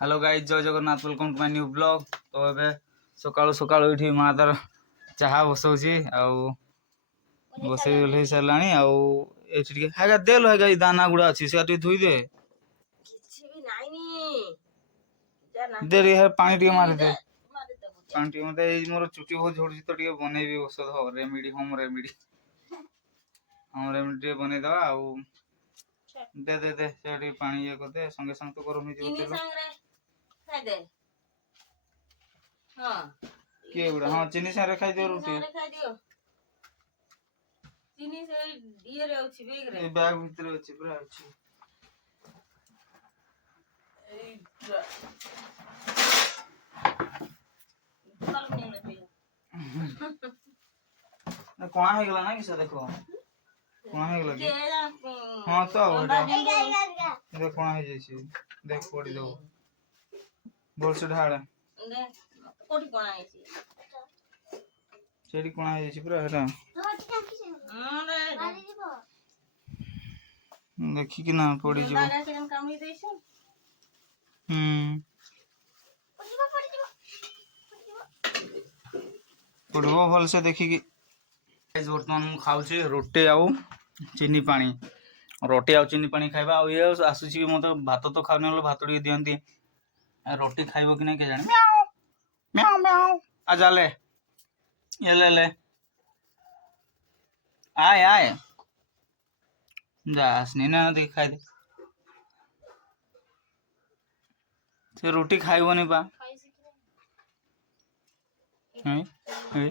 Hello guys, जय Jagannath, welcome to my new blog. तो ए सकाळु सकाळु ये माँ तार चाहा बसौची बसई ओल्है साराणी आगा दे लो है दाना गुड़ा अच्छी से धोई दे दे रे पानी टे मारी दे पानी टे मत मोर चुटी बहुत झड़ुची तो टे बनैबी औषध रेमेडी होम रेमेडी बनै दवा आउ दे दे दे से पानी ये कर दे संगे संग तो गरम हो जीव के गुड़ा हां चीनी सारे खाई दियो रोटी चीनी से ये रे अछि बैग रे बैग भीतर अछि पूरा अछि ना कोना हे गेला ना कि से देखो कोना हे गेला कि हां तो देख कोना हे जैसी देख पड़ी दो बोल से ढाड़ दे कोठी कोना है छी सेडी कोना हे जैसी पूरा हेटा देखी कि ना पड़ी जीव दादा के काम दे छै पड़ो भल से देखी कि बर्तमान मु खाऊची रोटी आउ चीनी पानी रोटी आउ चीनी पानी खाइबा आ ये आसुची मत भात तो खाउने भात टे दियंती रोटी खाइबो कि नहीं के जाने म्याऊ म्याऊ म्याऊ आ जाले ये ले आय आय जास नहीं ना देख खाई दे से रोटी खाइबो नहीं बा हैं हैं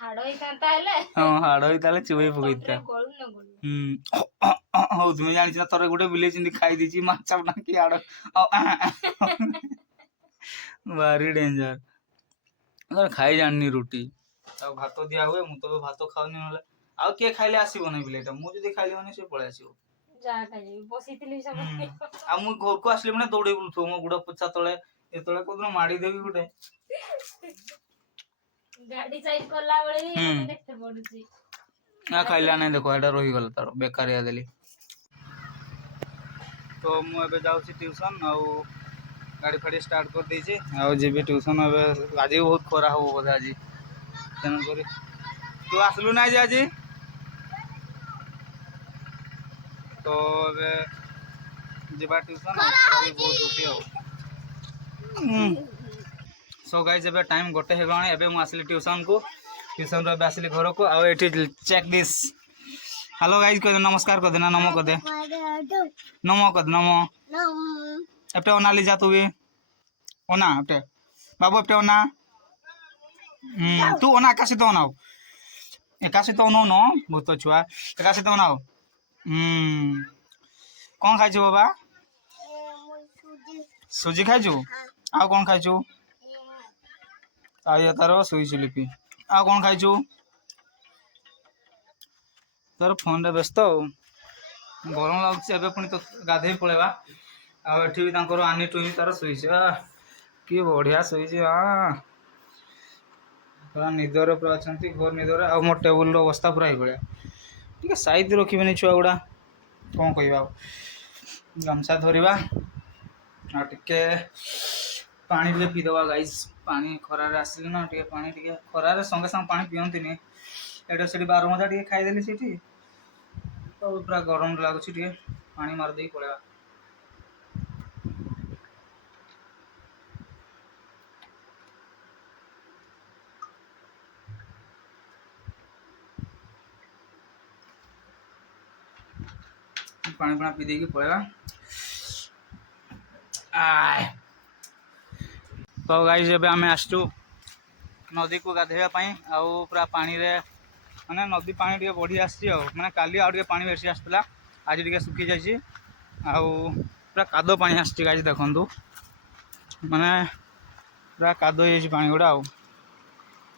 हाडोई कांता हेले हां हाडोई ताले चुई पकईता गोळू न गोळू हो तुम जानी छ तोरे गुटे बिले चिंदी खाई दीची माछा बना के आड़ भारी डेंजर अगर खाई जाननी रोटी आ भात दिया हुए मु तो भात खाउनी नले आ के खाइले आसीबो नै बिलेटा मु जदी खाइले माने से पळे आसीबो जा खाई बसितली सब आ मु घर को आसले माने दौड़े बुलथो मो गुडा पुछा तळे ए तळे कोदन माडी देबी गुटे गाड़ी साइड करला बळे देखते पडुची आ खाइला नै देखो एटा रही गल तार बेकारिया देली तो मु एबे जाउ छी ट्यूशन आ गाड़ी फाड़ी स्टार्ट कर दी आ जी ट्यूशन आज बहुत खरा हम बोधे आज तेणुक तू आसलु ना आज तो जीवा ट्यूशन बहुत सो गाइस एबे टाइम गोटे हे गणी एबे मु आसली ट्यूशन को ट्यूशन रो आसली घर को आ एठी चेक दिस हेलो गाइस कह दे नमस्कार कर देना नमो कर दे नमो कर नमो एपटे ओना ली जा तू भी ओना एपटे बाबू एपटे ओना तू ओना एकासी तो ओनाओ एकासी तो ओनो न बहुत छुआ एकासी तो ओनाओ कौन खाइछु बाबा सुजी खाइछु आ कौन खाइछु आ ये तारो सुई लिपि आ कौन खाइछु तार फोन रे व्यस्त गरम लागुच एबे पुनी तो गाधे पळेबा आ एठी भी तांकर आनी टुई तार सुईछ की बढ़िया सुईछ पूरा निदर पूरा अछंती घोर निदर आ मो टेबल रो अवस्था पूरा ही गळ्या ठीक है साइड रखिबेनी छुआ गुडा कोन कहबा गमछा धरिबा आ टिके पानी भी पी दवा गाइस पानी खरा रे आसिल ना टिके पानी टिके खरा रे संगे संग पानी पियंतिनी एटा सेठी 12 मजा टिके खाई देली सेठी तो पूरा गरम लागुची टिके पानी मार देई पळेबा पानी पानी पी देगी पळेबा आय तो गाइस एबे हमें आसचु नदी को गाधेबा पई आ पूरा पानी रे माने नदी पानी टिके बढ़ी आसी माने काली आ टिके पानी बेसी आसतला आज टिके सुखी जाईची आ पूरा कादो पानी आसी गाइस देखंतु माने पूरा कादो येची पानी गुडा आ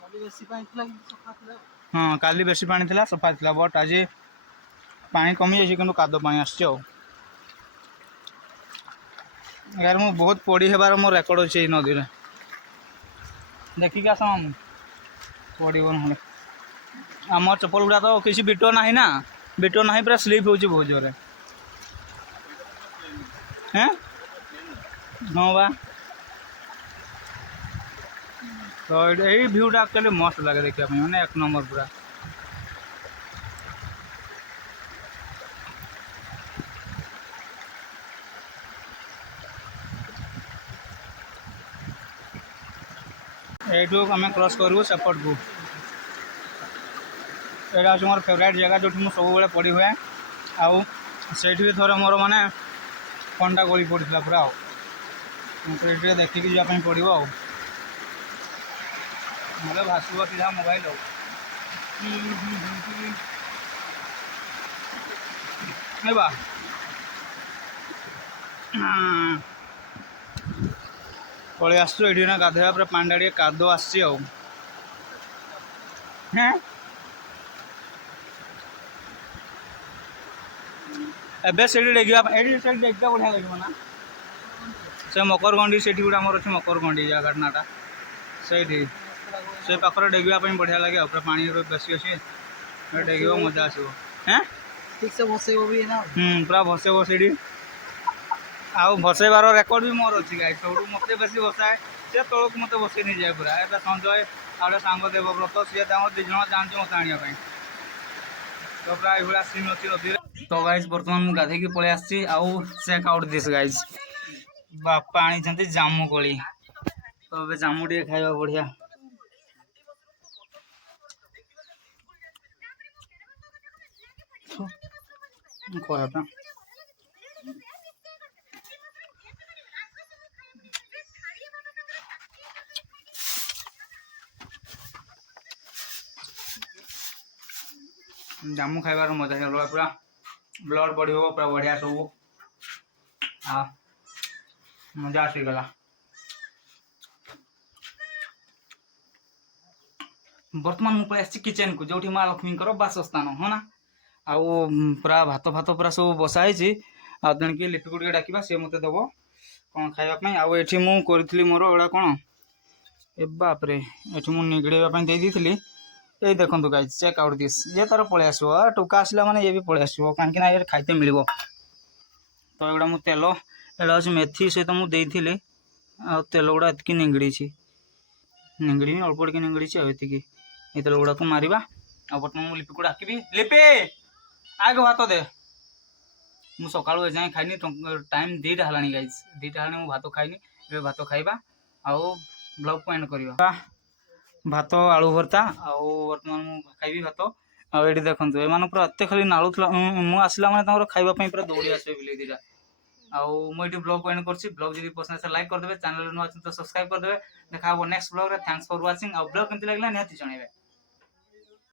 काली बेसी पानी थला सफा थला हां काली बेसी पानी थला सफा थला बट आज पानी कमी जाईची किंतु कादो पानी आसी यार मु बहुत पड़ी हेबार मो रेकॉर्ड अछि नदी रे देखि का सम पड़ी बन हले हमर चप्पल गुडा तो किसी बिटो नाही ना बिटो नाही पूरा स्लिप होची बहुत जोरे हैं हाँ बा तो यही व्यूटा एक्चुअली मस्त लगे देखा मैंने एक नंबर पूरा यू आम क्रॉस करूँ सेपट को यहाँ हूँ मोर फेवरेट जगह जो मुझे सब पढ़ी हुए आउ से थोड़े मोर माने कंटा गली पड़ा पूरा आगे देखिकी जावाई पड़ो मतलब भाषुव सीधा मोबाइल बा पलि आसु ये गाधोवा पूरा पांडा टे कादो आसी एबे से देखा बढ़िया लगे ना से मकरगंडी से गोटे आमर अच्छे मकरगंडी जगह नाटा से पाखर डेगापी बढ़िया लगे पूरा पानी बेसी अच्छे डेग मजा आसो हैं ठीक से बसेब भी ना पूरा बसेब से आउ बसेबार रेकर्ड भी मोर अच्छी गाई सब मत बेस बसाए से तौक मत बसई नहीं जाए पूरा ए संजय आगे सांग देवव्रत सी दिज जाते मत आने तो पूरा ये सीन अच्छी नदी तो गाइज बर्तमान मुझे गाधे पलि आसी चेक आउट दिस गाइज बापा आनी जामु कोली तो अब जामु टे खाइबा बढ़िया खराब जामु खाइबार मजा है पूरा ब्लड बढ़ पूरा बढ़िया सब हाँ मजा आसीगला बर्तमान मुझे पलि किचेन को जो माँ लक्ष्मी बासस्थान हाँ ना आउ पूरा भात भात पूरा सब बसाई आणिक लिपि को डाक सी मत दब कौन खावाई आउ ये मुझे मोर एड़ा कौन ए बापरे ये मुझे निगड़ापी देती ये देखो गाइज चेक आउट दिस ये तार पलि आसो टोका आसला माने ये भी पलि आसो कहीं ये खाइते मिल तो एगुड़ा मु तेल एड़ा हूँ मेथी सहित मुझे तेल गुड़ा एतकी निगड़ी निगड़ी अल्प टे निगड़ी आती ये तेल गुड़ा को मार बर्तमान मुझे लिपि को डाकबी लिपि आग भात दे मुझे सका जाए खाइनी टाइम 2टा है गाइज 2टा है भात खाइनी ए भात खाइबा आउ ब्लॉग को एंड करवा भात आलू भर्ता आउ बर्तमान मुझे खाइबी भात आगे देखो एम पूरा एत खाली नाड़ूला मुझे आसला मैंने खावाई पूरा दौड़ी आसो बिल दीटा आउ मुझे ब्लॉग को एंड कर ब्लॉग जब पसंद है लाइक करदे चैनल नुआ तो सब्सक्राइब करदे देखा नेक्स्ट ब्लॉग रे थैंक्स फॉर वाचिंग आ ब्लॉग केमती लगला निहाती जणाइबे।